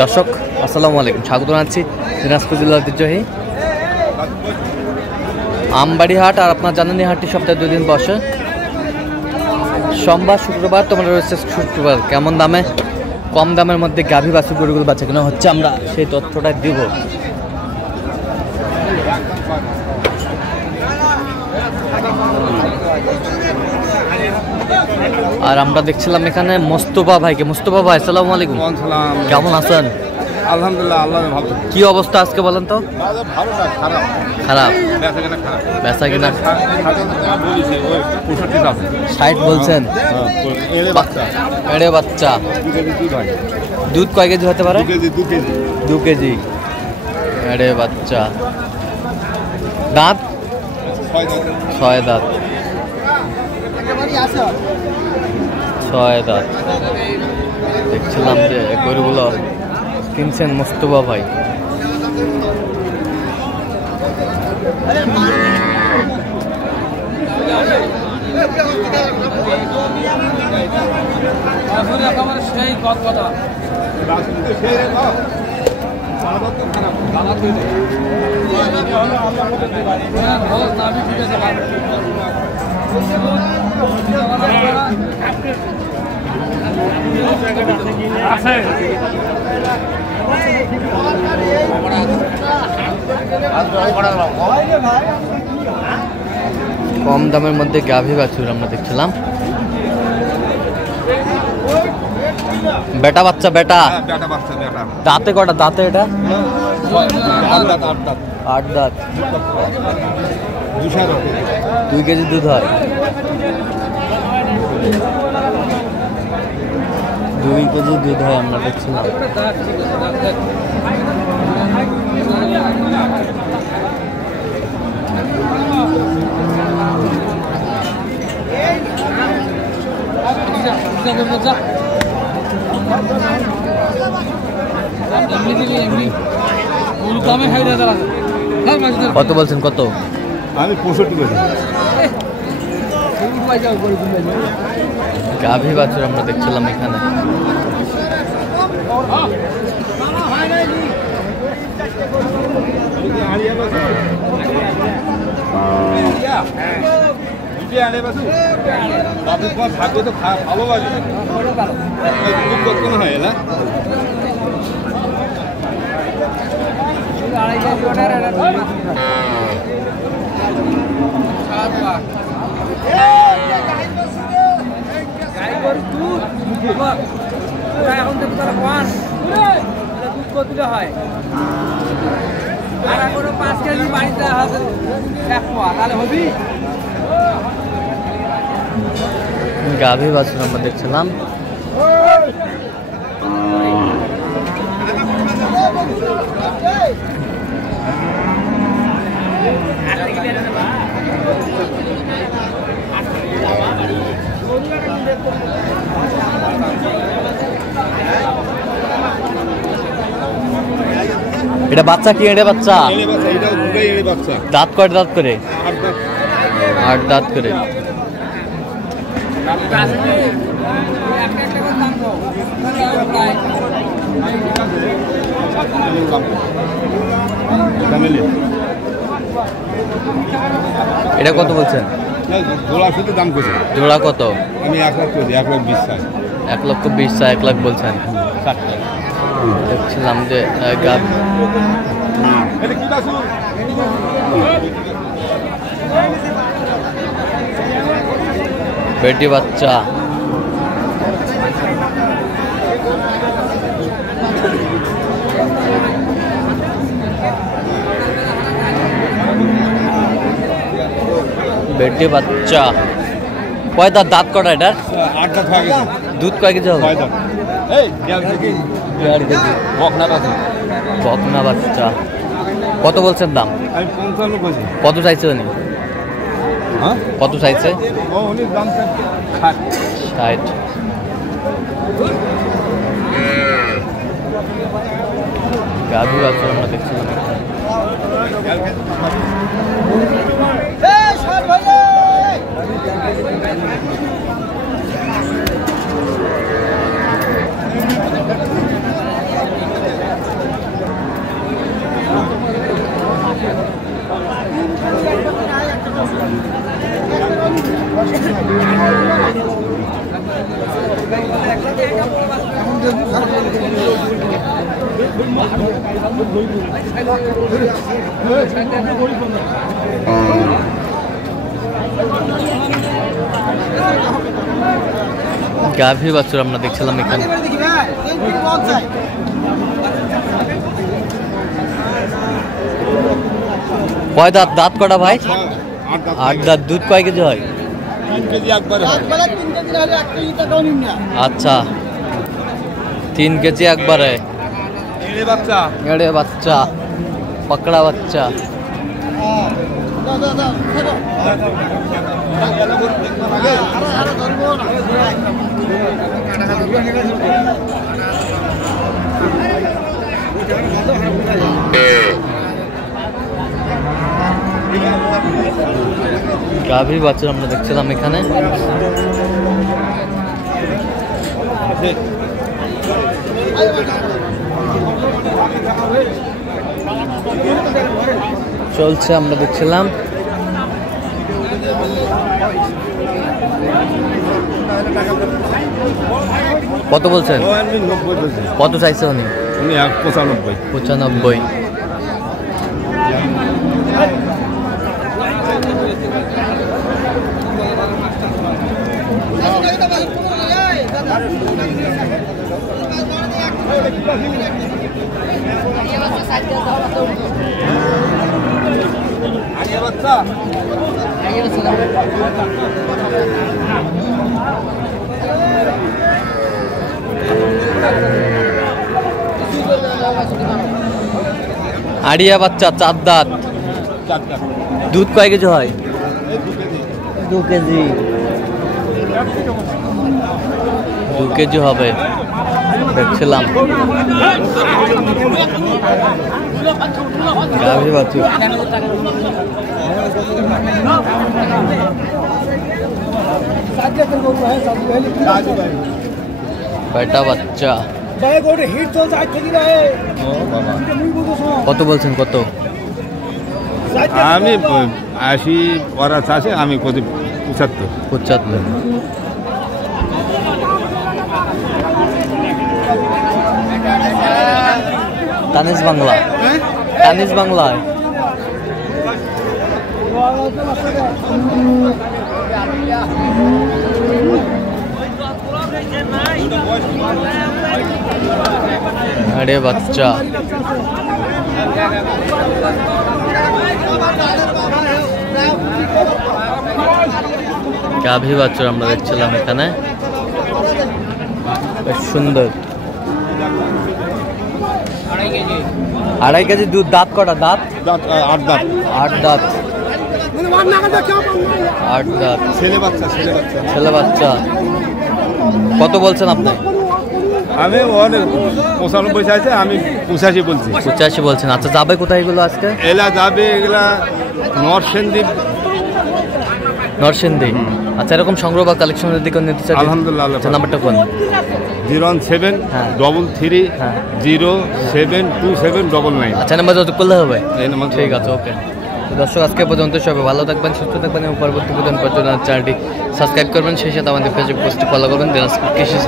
দর্শক আসসালামু আলাইকুম, স্বাগত জানাচ্ছি দিনাজপুর জেলার ঐতিহ্যবাহী আমবাড়ি হাট। আর আপনার জানেন এই হাটটি সপ্তাহে 2 দিন বসে, সোমবার শুক্রবার। তোমরা রয়েছে শুক্রবার। কেমন দামে, কম দামের মধ্যে গাভী বাছুর গরুগুলো বাচ্চা কেনা হচ্ছে, আমরা সেই তথ্যটা দিব। আর আমরা দেখছিলাম এখানে মোস্তফা ভাইকে। মোস্তফা ভাই আসসালামু আলাইকুম, কেমন আছেন? আলহামদুলিল্লাহ, আল্লাহ ভালো। কি অবস্থা আজকে বলেন তো? খারাপ। বেচা কিনা 60 বলছেন। এড়ে বাচ্চা দুধ কয় কেজি হতে পারে? 2 কেজি। এড়ে বাচ্চা, দাঁত 6 দাঁত। 6 দাঁত। দেখছিলাম যে গরুগুলো কিনছেন মোস্তফা ভাই। কম দামের মধ্যে গাভী বাছুর আমরা দেখছিলাম। বেটা বাচ্চা, বেটা দাঁতে কটা? দাঁতে এটা 8 দাঁত। 2 কেজি দুধ হয়। 2 কেজি দুধ হয় আমরা দেখছিলাম। কত বলছেন? কত? আমি 65 বলছি। গাভী বাছুর আমরা দেখছিলাম এখানে। গাভী বাছুর আমরা দেখছিলাম। এটা বাচ্চা কি? এটা বাচ্চা। দাঁত কয়টা দাঁত করে? 8 দাঁত করে। এটা কত বলছেন? জোড়া শুধু দাম করছে। জোড়া কত? আমি 1 লাখ করি, 1,20,000 চাই। 1,20,000 চাই, 1 লাখ বলছেন। দেখছিলাম যে বেটি বাচ্চা। বেটি বাচ্চা কয় দাঁত? দাঁত কটা এটার? 8 দাঁত হয়ে গেছে। দুধ কয় কেজি হবে? 6 দাঁত। এই 1.5 কেজি। বকনা বাচ্চা। কত বলছেন দাম? আমি 55 বলছি। কত চাইছে উনি? হ্যাঁ, কত চাইছে? ও উনি দাম 60। গাভী বাছুর আমরা দেখছিলাম। গাভী বাছুর আমরা দেখছিলাম এখানে। কয় দাঁত? দাঁত কটা ভাই? 8 দাঁত। দুধ কয় কেজি হয়? 3 কেজি একবারে হয়। আচ্ছা, 3 কেজি একবারে। এড়ে বাচ্চা, পাকড়া বাচ্চা। গাভী বাছুর আমরা দেখছিলাম এখানে। চলছে আমরা দেখছিলাম। কত বলছেন? কত চাইছে উনি? 95। আড়িয়া বাচ্চা, 4 দাঁত। দুধ কয় কেজি হয়? 2 কেজি। 2 কেজি হবে দেখছিলাম। গাভী বাছুর। বেটা বাচ্চা। কত বলছেন? কত? আমি 80 ওরা চাষে, আমি কত 75। তানিজ বাংলা। তানিজ বাংলায় আরে বাচ্চা। গাভী বাছুর আমরা দেখছিলাম এখানে, বেশ সুন্দর। 2.5 কেজি দুধ। দাঁত কটা? দাঁত 8 দাঁত। 8 দাঁত। 8 দাঁত। ছেলে বাচ্চা। ছেলে বাচ্চা। কত বলছেন আপনি? আমি 95 চাইছে, আমি 85 বলছি। 85 বলছেন। আচ্ছা, যাবে কোথায় এগুলো আজকে? এলা যাবে এগুলা নরসিংদী। আচ্ছা, এরকম সংগ্রহ বা কালেকশনের দিকে নিতে চাই? আলহামদুলিল্লাহ। নাম্বারটা কোন? 017 33 07279। আচ্ছা, নাম্বার যত করলে হবে। এই নাম্বার। ঠিক আছে, ওকে। দর্শক, আজকে পর্যন্ত সবাই ভালো থাকবেন, সুস্থ থাকবেন এবং পরবর্তী পর্যন্ত চ্যানেলটি সাবস্ক্রাইব করবেন। সেই সাথে আমাদের ফেসবুক পোস্টে ফলো করবেন। দিনাজপুর কৃষি।